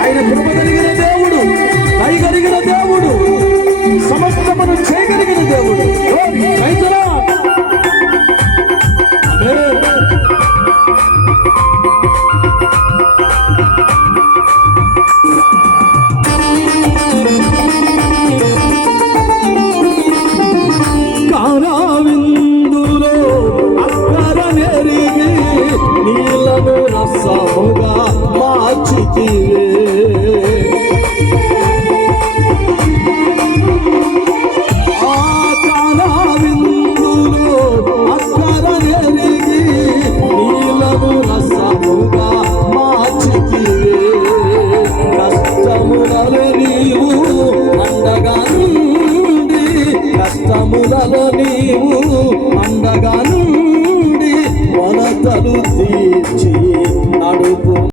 ఆయన కృప కలిగిన దేవుడు, దయ కలిగిన దేవుడు, సమస్తమును చేయగలిగిన దేవుడు. కష్టములలో నీవు అండగా నుండి కొలతలు తీర్చి